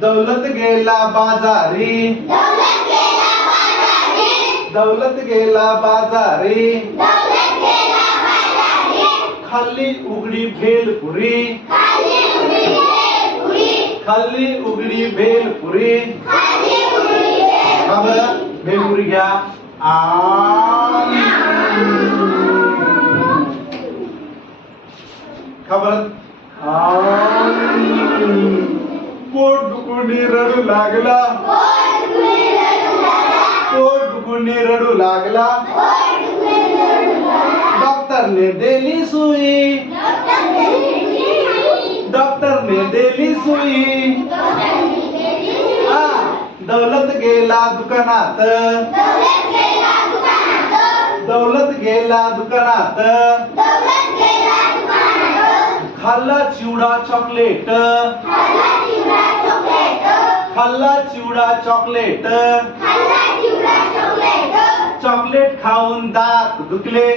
दौलत गेला बाजारी। दौलत गेला बाजारी। खाल्ली उघडी भेलपुरी खाल्ली उघडी भेलपुरी भेलपुरी घ्या. आम. का बरं? आम. पोट दुखुनी रडू लागला. पोट दुखुनी रडू लागला. डॉक्टरने दिली सुई. डॉक्टरने दिली सुई. दौलत गेला दुकानात. दौलत गेला दुकानात. खाल्ला चिवडा चॉकलेट. खाल्ला चिवडा चॉकलेट. चॉकलेट. खाऊन दात दुखले.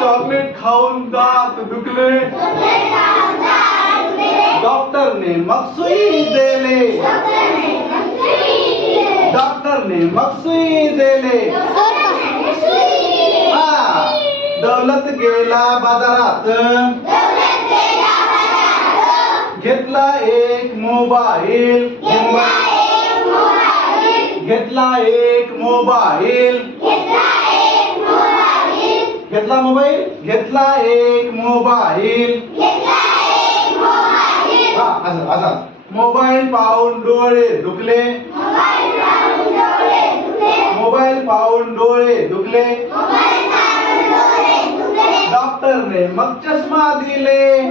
चॉकलेट खाऊन दात दुखले. डॉक्टरने मग सुई दिले. डॉक्टरने मग सुई दिले दौलत गेला बाजारात. घेतला एक मोबाईल. घेतला एक मोबाईल. घेतला मोबाईल? घेतला एक मोबाईल. हा असं मोबाईल पाहून डोळे दुखले. मोबाईल पाहून डोळे दुखले. डॉक्टरने मग चष्मा दिले.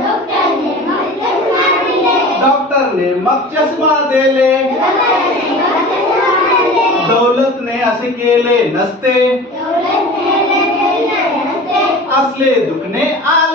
डॉक्टरने मग चष्मा दिले. दौलतने असे केले नसते. असले दुखणे आले